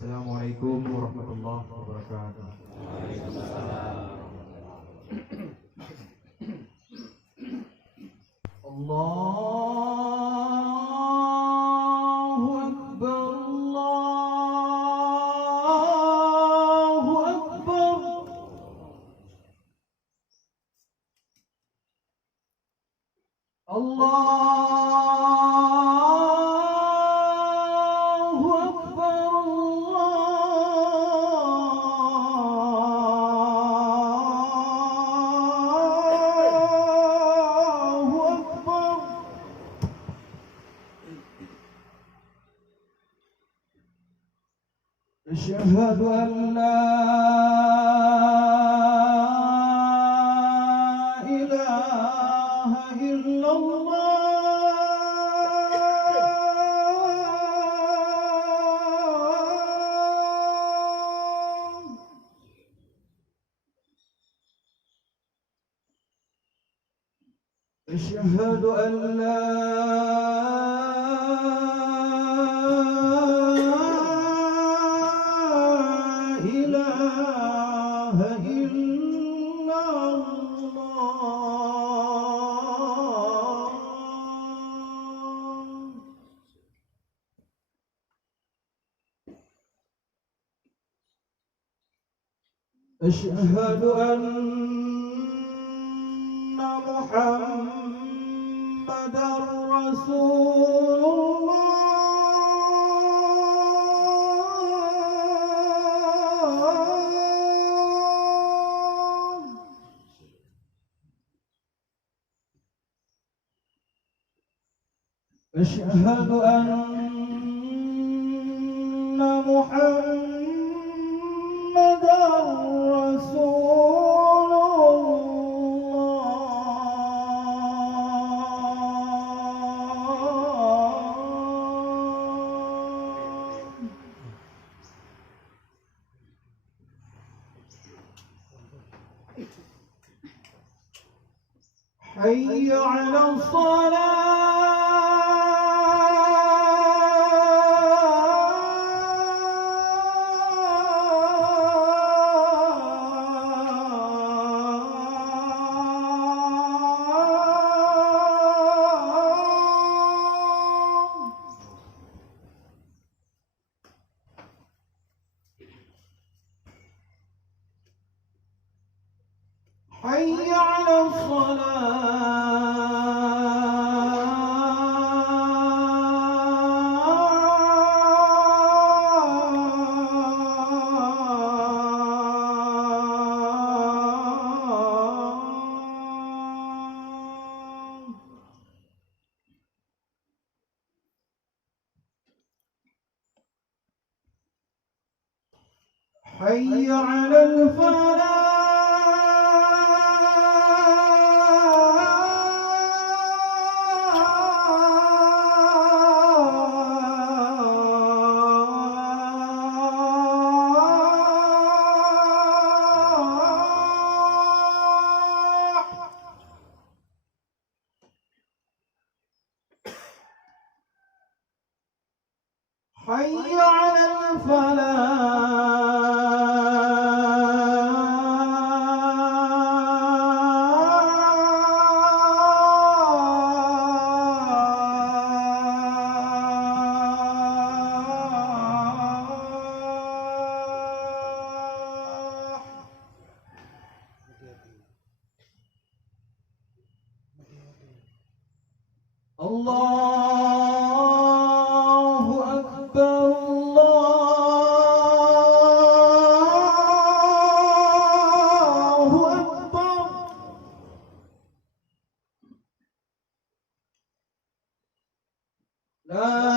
Assalamualaikum warahmatullahi wabarakatuh. Allahu Akbar, Allahu Akbar. Allahu Akbar, Allahu Akbar. أشهد أن لا إله إلا الله. أشهد أن لا إله إلا الله. أشهد أن محمدًا رسول الله. أشهد أن محمدًا رسول الله. حي على الصلاة. حي على الصلاة. حي على الفلاح. حي على الفلاح. الله أكبر، الله أكبر. لا